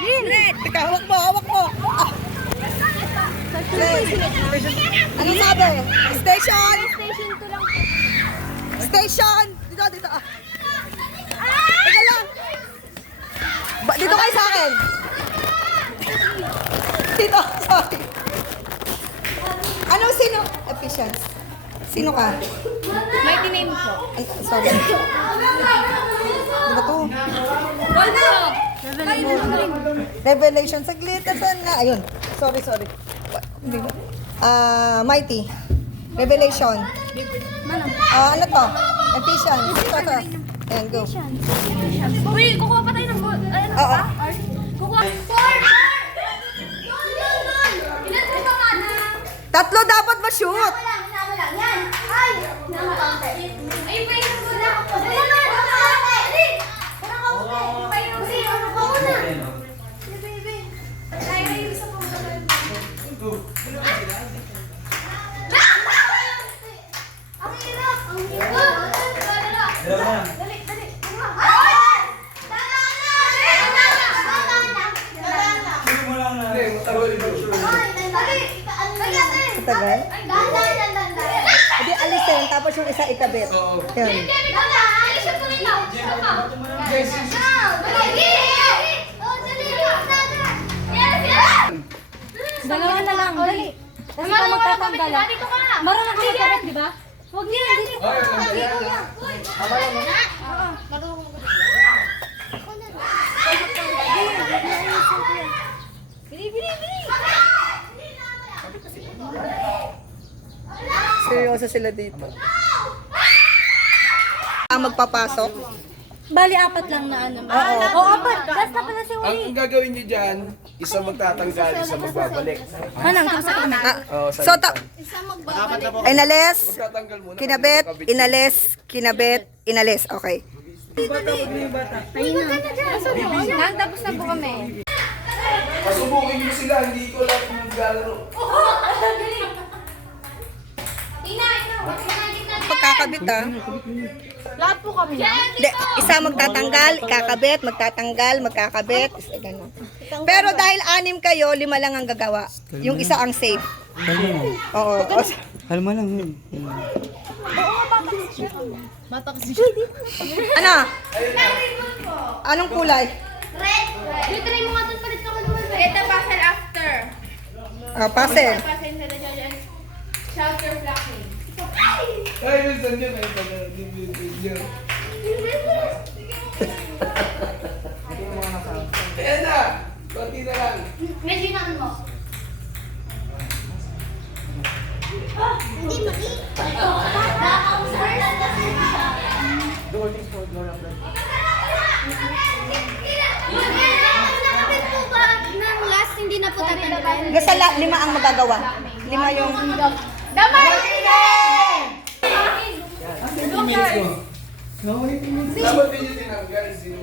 Red. Teka, hawak mo, hawak mo. Ano sabi? Station. Station 2 lang. Station. Dito, dito. Teka lang. Dito kayo sa akin. Dito, sorry. Anong sino? Efficient. Sino ka? Mighty name po. Ay, sorry. Ano ba to? Revelation. Saglit. Saan nga? Ayun. Sorry, sorry. Hindi ba? Mighty. Revelation. Ano to? Efficient. Ito. Ayan, go. Uy, kukuha pa tayo ng gold. Ayun, Oo. kukuha. Tatlo dapat ma-shoot. Matagal? Hindi, alisin. Tapos yung isa ikabit. Yan. Dalawa na lang, dali. Kasi pa magtatanggal. Marunong ka magkaroon, di ba? Huwag niya, dito ka. Dito niya. Bili, bili, bili. Seryoso sila dito. Magpapasok. Bali, apat lang na ano. Oo, apat. Last na pala si Ang gagawin nyo dyan, isa magtatanggal, isa magbabalik. Manang, tapos ako na. So, inalis, Magtatanggal muna. kinabit, inalis, kinabit, inalis. Okay. Nang, tapos na po kami. Pasubukin nyo sila, hindi ko lang kung maglalaro. Pagkakabit Lahat po kami na. Hindi, isa magtatanggal, kakabit, magtatanggal, magkakabit. Isa, ganun. Pero dahil 6 kayo, 5 lang ang gagawa. Yung isa ang safe. Oo. Kalma lang yun. Ano? Anong kulay? Red. Dito rin mo nga doon palit ka mag-red. Ito parcel after. Puzzle. Parcel sa dyan. Shelter blocking. Ay, minsan yun, ay pala, video. Ayan na! Konti na lang. Medyo na ano mo. Hindi makita. Hindi na po tatanggalin. Basta 5 ang magagawa. 5 yung... Damay! Dapat din yung tinanggal, kasi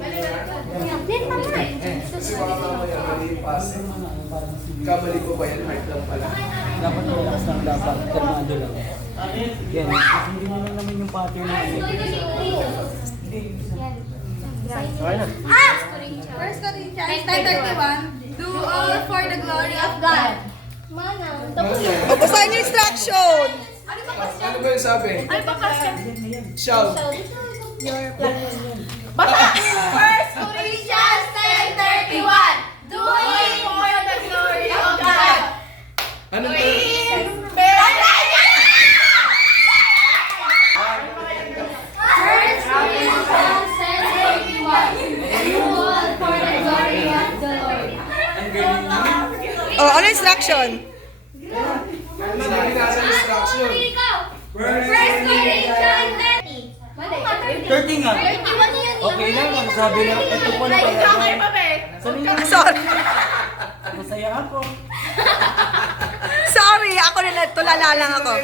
baka mamaya malipas. Kamali ko ba yan? Heart lang pala. Dapat relax lang dapat. Kalmado lang. Yan. Hindi mo lang naman yung pattern na ano. First Corinthians 10:31. Do all for the glory of God. Basahin yung instruction. Ano ba yung sabi? Ano ba kasi? Shout. First Corinthians 10:31. Do it for the glory of God. Ano ba? First Corinthians 10:31. Do all for the glory of the Lord. Oh, ano instruction? Ano na nasa instruction? First Corinthians 30 nga. 31 yan. Okay lang. Ang sabi lang. Ito po na pala. Sabi nga. Sorry. Masaya ako. Sorry, ako na tulala lang ako.